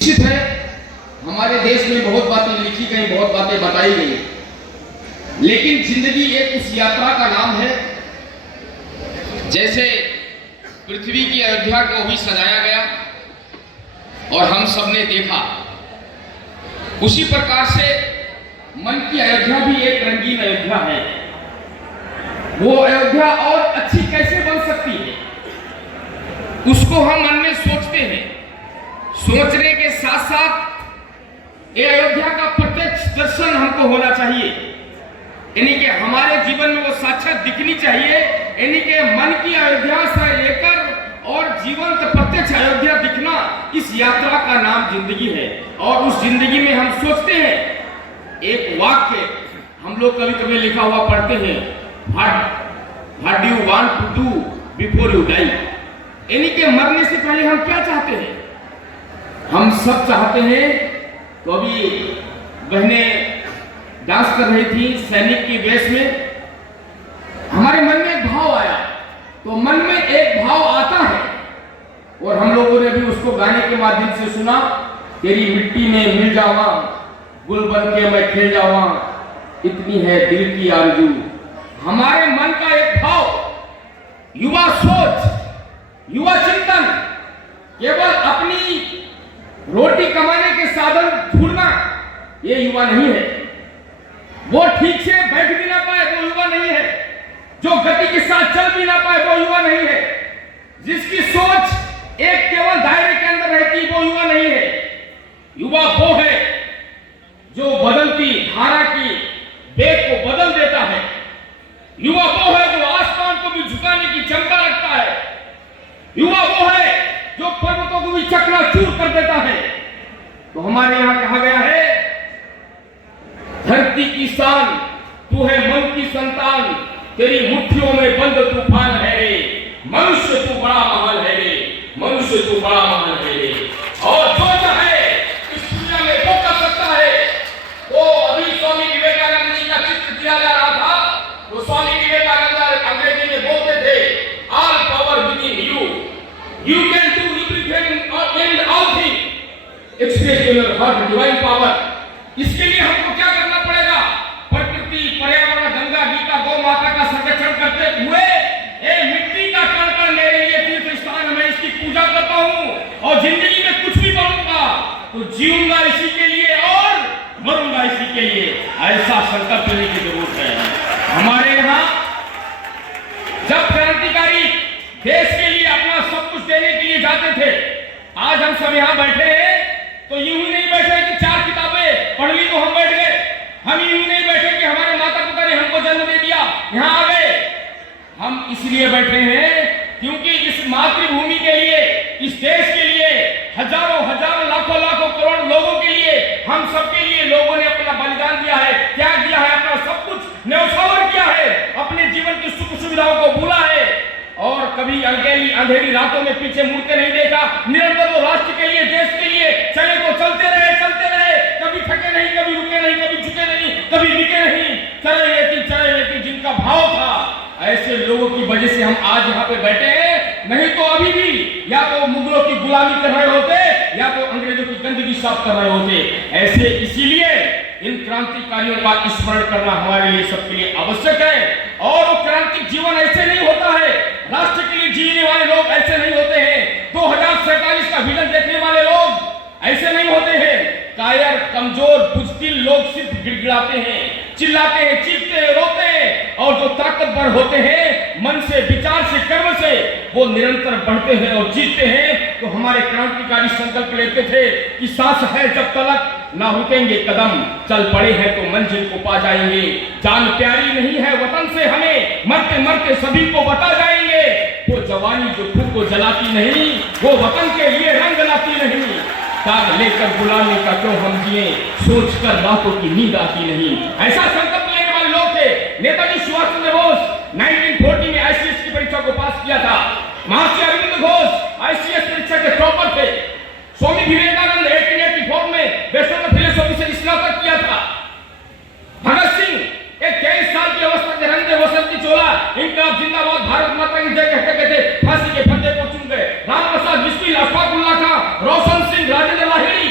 निश्चित है हमारे देश में बहुत बातें लिखी गई, बहुत बातें बताई गई, लेकिन जिंदगी एक उस यात्रा का नाम है। जैसे पृथ्वी की अयोध्या को भी सजाया गया और हम सब ने देखा, उसी प्रकार से मन की अयोध्या भी एक रंगीन अयोध्या है। वो अयोध्या और अच्छी कैसे बन सकती है, उसको हम मन में सोचते हैं। सोचने के साथ साथ ये अयोध्या का प्रत्यक्ष दर्शन हमको होना चाहिए, यानी कि हमारे जीवन में वो साक्षात दिखनी चाहिए। यानी कि मन की अयोध्या से लेकर और जीवंत प्रत्यक्ष अयोध्या दिखना, इस यात्रा का नाम जिंदगी है। और उस जिंदगी में हम सोचते हैं, एक वाक्य हम लोग कभी कभी लिखा हुआ पढ़ते हैं, what do you want to do before you die, यानी कि मरने से पहले हम क्या चाहते हैं। हम सब चाहते हैं। तो अभी बहनें डांस कर रही थी सैनिक की वेश में, हमारे मन में एक भाव आया। तो मन में एक भाव आता है और हम लोगों ने भी उसको गाने के माध्यम से सुना। तेरी मिट्टी में मिल जावा, गुल बन के मैं खिल जावा, इतनी है दिल की आरज़ू। हमारे मन का एक भाव, युवा सोच, युवा चिंतन, केवल अपनी रोटी कमाने के साधन ढूंढना, ये युवा नहीं है। वो ठीक से बैठ भी ना पाए, वो युवा नहीं है। जो गति के साथ चल भी ना पाए, वो युवा नहीं है। जिसकी सोच एक केवल दायरे के अंदर रहती, वो युवा नहीं है। युवा वो है जो बदलती धारा की वेग को बदल देता है। युवा वो है जो आसमान को भी झुकाने की क्षमता रखता है। युवा वो है जो पर्वतों को भी चकनाचूर कर देता है। तो हमारे यहां कहा गया है, धरती की शान तू है मन की संतान, तेरी मुट्ठियों में बंद तूफान है रे, मनुष्य तू बड़ा महल है रे, मनुष्य तू बड़ा महल है रे। और जो चाहे इस दुनिया में वो कर सकता है। तो अभी स्वामी विवेकानंद जी का चित्र दिया जा रहा था। तो स्वामी विवेकानंद अंग्रेजी में बोलते थे, all power within you, you can do everything और in all thing express your heart divine power. इसके लिए हमको क्या करना पड़ेगा? प्रकृति, पर्यावरण, गंगा, गीता, गौ माता का संरक्षण करते हुए ए मिट्टी का कण कण मेरे लिए तीर्थ स्थान, मैं इसकी पूजा करता हूं और जिंदगी में कुछ भी बनूंगा तो जीऊंगा इसी के लिए और मरूंगा इसी के लिए। ऐसा संकल्प लेने की जरूरत है। हमारे यहाँ जब क्रांतिकारी देश के लिए अपना सब कुछ देने के लिए जाते थे, आज हम सब यहाँ बैठे हैं तो यूं ही नहीं बैठे कि चार किताबें पढ़ ली तो हम बैठ गए। हम यूं ही नहीं बैठे कि हमारे माता पिता ने हमको जन्म दे दिया यहाँ आ गए। हम इसलिए बैठे हैं क्योंकि इस मातृभूमि के लिए, इस देश के लिए, हजारों हजारों लाखों लाखों करोड़ लोगों के लिए, हम सबके लिए लोगों ने अपना बलिदान दिया है, त्याग दिया है, अपना सब कुछ न्यौछावर किया है, अपने जीवन की सुख सुविधाओं को भूला है और कभी अकेली अंधेरी रातों में पीछे मुड़ के नहीं देखा। निरंतर वो राष्ट्र के लिए, देश के लिए चले तो चलते रहे, कभी थके नहीं, कभी रुके नहीं, कभी झुके नहीं, कभी बिके नहीं, चले लेकिन जिनका भाव था, ऐसे लोगों की वजह से हम आज यहाँ पे बैठे हैं। नहीं तो अभी भी या तो मुगलों की गुलामी कर रहे होते या तो अंग्रेजों की गंदगी साफ कर रहे होते। ऐसे इसीलिए इन क्रांतिकारियों का स्मरण करना हमारे लिए, सबके लिए आवश्यक है। और वो क्रांतिक जीवन ऐसे नहीं होता है, राष्ट्र के लिए जीने वाले लोग ऐसे नहीं होते हैं, 2047 का विजन देखने वाले लोग ऐसे नहीं होते हैं। कायर, कमजोर, बुजदिल लोग सिर्फ गिड़गिड़ाते हैं, चिल्लाते हैं, चीखते हैं, रोते हैं। और जो ताकतवर होते हैं, मन से, विचार से, कर्म से, वो निरंतर बढ़ते हैं और जीतते हैं। तो हमारे क्रांतिकारी संकल्प लेते थे कि सांस है जब तलक ना रुकेंगे कदम, चल पड़े हैं तो मंजिल को पा जाएंगे। जान प्यारी नहीं है वतन से हमें, मरते मरते सभी को बता जाएंगे। वो जवानी जो खुद को जलाती नहीं, वो वतन के लिए रंग लाती नहीं। तार लेकर गुलामी का क्यों हम जिए, सोच कर बातों की नींद आती नहीं। ऐसा संकल्प लेने वाले लोग थे। नेताजी सुभाष चंद्र बोस 1940 में आईसीएस की परीक्षा को पास किया था। महर्षि अरविंद घोष आईसीएस परीक्षा के टॉपर थे। स्वामी विवेकानंद 1884 में बैचलर ऑफ फिलोसॉफी से स्नातक किया था। भगत सिंह एक 23 साल की अवस्था के रंग में वसंत की चोला, इनकलाब जिंदाबाद, भारत माता की जय कहते कहते फांसी के फंदे को चुन गए। राम प्रसाद बिस्मिल, अशफाकुल्लाह खां, रोशन सिंह, राजेंद्र लाहिड़ी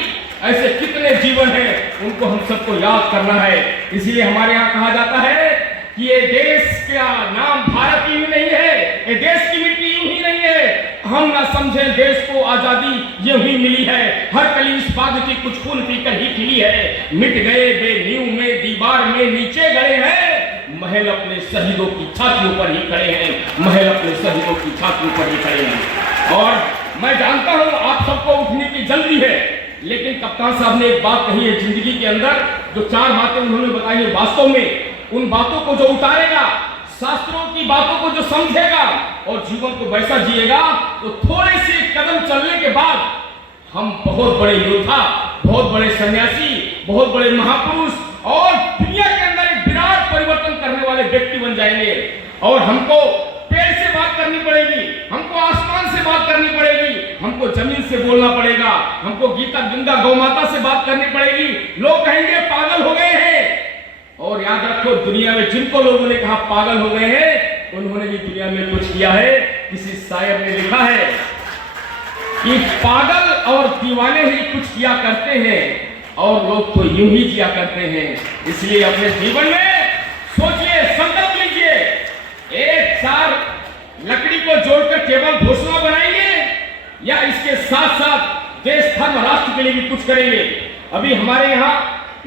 उनको हम सबको याद करना है। इसीलिए हमारे यहाँ कहा जाता है कि ये देश का नाम भारत ही नहीं है, ये देश की मिट्टी यूं ही नहीं है। हम ना समझें देश को आजादी यूं ही मिली है, हर कली इस बात की कुछ खून पीकर ही खिली है। मिट गए बेनींव में दीवार में नीचे गए हैं, महल अपने शहीदों की छातियों पर ही खड़े हैं, महल अपने शहीदों की छातियों पर ही खड़े हैं। और मैं जानता हूं आप सबको उठने की जल्दी है, लेकिन कप्तान साहब ने एक बात कही है जिंदगी के अंदर, जो 4 बातें उन्होंने बताई है, वास्तव में उन बातों को जो उतारेगा, शास्त्रों की बातों को जो समझेगा और जीवन को वैसा जिएगा, तो थोड़े से कदम चलने के बाद हम बहुत बड़े योद्धा, बहुत बड़े सन्यासी, बहुत बड़े महापुरुष और दुनिया के अंदर एक विराट परिवर्तन करने वाले व्यक्ति बन जाएंगे। और हमको पेड़ से बात करनी पड़ेगी, हमको आसमान से बात करनी पड़ेगी, हमको जमीन से बोलना पड़ेगा, हमको गीता गंगा गौ माता से बात करनी पड़ेगी। लोग कहेंगे पागल हो गए हैं, और याद रखो दुनिया में जिनको लोगों ने कहा पागल हो गए हैं, उन्होंने भी दुनिया में कुछ किया है। किसी शायर ने लिखा है कि पागल और दीवाने ही कुछ किया करते हैं और लोग तो यूं ही किया करते हैं। इसलिए अपने जीवन में सोचिए, संकल्प लीजिए, एक 4 लकड़ी को जोड़कर केवल घोषणा बनाएंगे या इसके साथ साथ देश धर्म राष्ट्र के लिए भी कुछ करेंगे। अभी हमारे यहाँ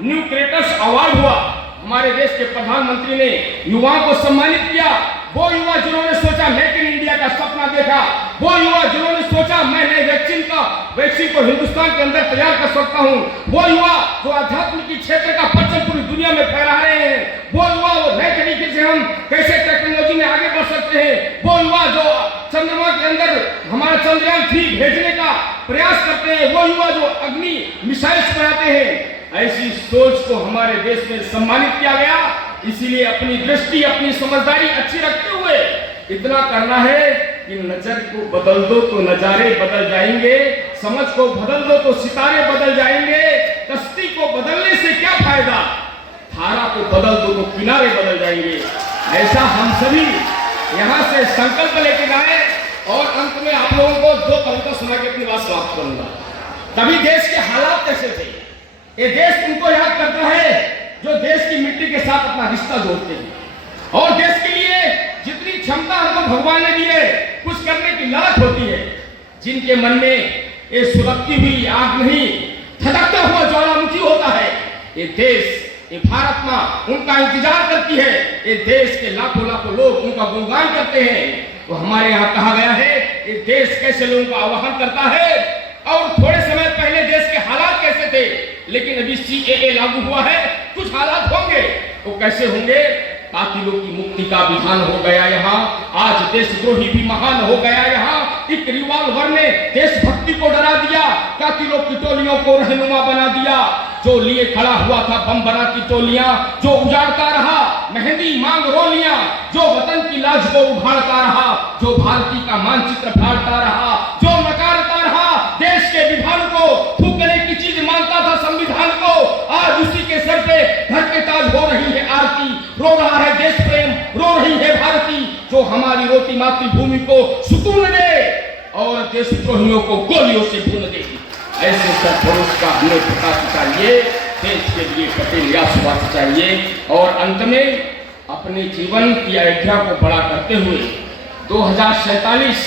न्यू क्रिएटर्स अवार्ड हुआ, हमारे देश के प्रधानमंत्री ने युवाओं को सम्मानित किया। वो युवा जिन्होंने सोचा मेक इन इंडिया का सपना देखा, वो युवा जिन्होंने सोचा मैं नए वैक्सीन को हिंदुस्तान के अंदर तैयार कर सकता हूं, वो युवा जो आध्यात्म की क्षेत्र का परचम पूरी दुनिया में फहरा रहे हैं, वो युवा वो नए तरीके से हम कैसे टेक्नोलॉजी में आगे बढ़ सकते हैं, वो युवा जो चंद्रमा के अंदर हमारा चंद्रयान 3 भेजने का प्रयास करते हैं, वो युवा जो अग्नि मिसाइल्स बनाते हैं। ऐसी सोच को हमारे देश में सम्मानित किया गया। इसीलिए अपनी दृष्टि, अपनी समझदारी अच्छी रखते हुए इतना करना है कि नजर को बदल दो तो नजारे बदल जाएंगे, समझ को बदल दो तो सितारे बदल जाएंगे। कश्ती को बदलने से क्या फायदा, धारा को बदल दो तो किनारे बदल जाएंगे। ऐसा हम सभी यहाँ से संकल्प लेके जाए। और अंत में आप लोगों को 2 कविता सुना के अपनी बात समाप्त करूंगा। कभी देश के हालात कैसे थे, ये देश उनको याद करता है जो देश की मिट्टी के साथ अपना रिश्ता जोड़ते हैं और देश के लिए जितनी क्षमता हमको भगवान ने दी है कुछ करने की लालच होती है, जिनके मन में ये सुलगती हुई आग नहीं, धधकता हुआ ज्वालामुखी होता है, ये देश, ये भारत मां उनका इंतजार करती है। ये देश के लाखों लाखों लोग उनका गुणगान करते हैं। तो हमारे यहाँ कहा गया है ये देश कैसे लोगों का आह्वान करता है। और थोड़े समय पहले देश के हालात कैसे थे, लेकिन अभी CAA लागू हुआ है, कुछ हालात होंगे। तो कैसे होंगे, कातिलों की मुक्ति का विधान हो गया यहाँ, आज देशद्रोही भी महान हो गया यहाँ। एक रिवॉल्वर ने देशभक्ति को डरा दिया, कातिलों की टोलियों को रहनुमा बना दिया। जो लिए खड़ा हुआ था बम बनाती टोलियां, जो उजाड़ता रहा मेहंदी मांग रोलियां, जो वतन की लाज को उघाड़ता रहा, जो भारती का मानचित्र फाड़ता रहा, जो नकारता रहा देश के विधान को, फूकने की चीज मानता था संविधान को, आज उसी के सर पे धर के ताज हो रही है आरती। रो रहा है देश प्रेम, रो रही है भारती, जो हमारी रोटी मातृभूमि को सुकून दे और देशद्रोहियों को गोलियों से भून देगी। ऐसे सत्पुरुष का हमें प्रकाश चाहिए, देश के लिए पटेल या सुभाष चाहिए। और अंत में अपने जीवन की अयोध्या को बड़ा करते हुए 2047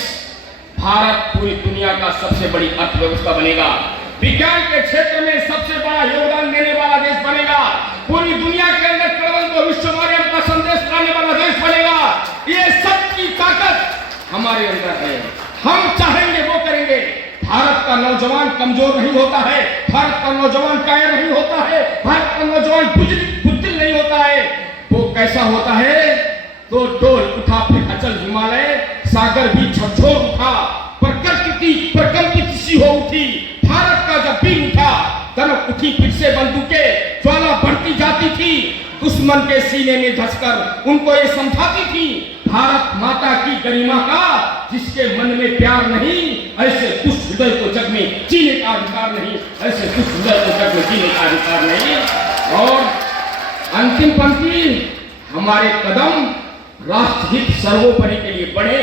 भारत पूरी दुनिया का सबसे बड़ी अर्थव्यवस्था बनेगा, विज्ञान के क्षेत्र में सबसे बड़ा योगदान देने वाला देश बनेगा, पूरी दुनिया के अंदर प्रबंध को विश्वमार्यम का संदेश लाने वाला देश बनेगा। ये सबकी ताकत हमारे अंदर है, हम चाहेंगे वो करेंगे। भारत का नौजवान कमजोर नहीं होता है, भारत का नौजवान कायर नहीं होता है, भारत का नौजवान बुद्धिल नहीं होता है। वो कैसा होता है, तो डोल उठा फिर अचल हिमालय, सागर भी झकझोर उठा, प्रकृति प्रकंपित सी हो उठी। भारत का जब भी उठा तब उठी फिर से बंदूकें, ज्वाला बढ़ती जाती थी, दुश्मन के सीने में धंसकर उनको ये समझाती थी भारत माता की गरिमा का जिसके मन में प्यार नहीं, ऐसे दुष्ट हृदय को जग में जीने का अधिकार नहीं, ऐसे दुष्ट हृदय को जग में जीने का अधिकार नहीं। और अंतिम पंक्ति, हमारे कदम राष्ट्रहित सर्वोपरि के लिए बढ़े।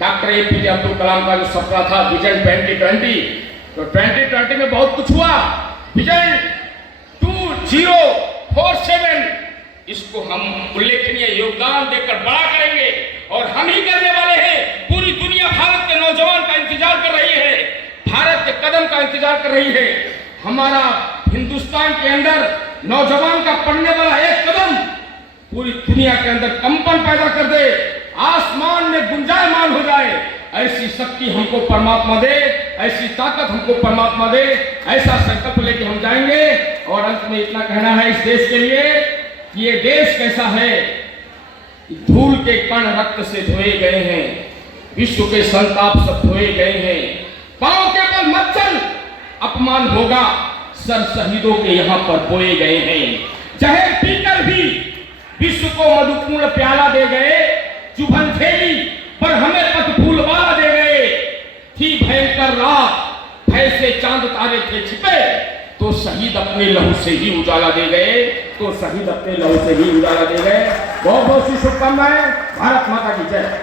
डॉक्टर APJ अब्दुल कलाम का जो सपना था विजन 2020, तो 2020 में बहुत कुछ हुआ। विजन 2 2047 इसको हम उल्लेखनीय योगदान देकर बड़ा करेंगे और हम ही करने वाले हैं। पूरी दुनिया भारत के नौजवान का इंतजार कर रही है, भारत के कदम का इंतजार कर रही है। हमारा हिंदुस्तान के अंदर नौजवान का पड़ने वाला एक कदम पूरी दुनिया के अंदर कंपन पैदा कर दे, आसमान में गुंजायमान हो जाए। ऐसी शक्ति हमको परमात्मा दे, ऐसी ताकत हमको परमात्मा दे, ऐसा संकल्प लेके हम जाएंगे। और अंत में इतना कहना है इस देश के लिए कि ये देश कैसा है, धूल के कण रक्त से धोए गए हैं, विश्व के संताप सब धोए गए हैं। पांव के बल मत चल, अपमान होगा, सर शहीदों के यहाँ पर बोए गए हैं। जहर पीकर भी विश्व को मधुपूर्ण प्याला दे गए, चुभन खेली पर हमें पथ फूल वाला दे गए। थी भयंकर रात, भय से चांद तारे थे छिपे, तो शहीद अपने लहू से ही उजाला दे गए, तो शहीद अपने लहू से ही उजाला दे गए। बहुत बहुत सी शुभकामनाएं। भारत माता की जय।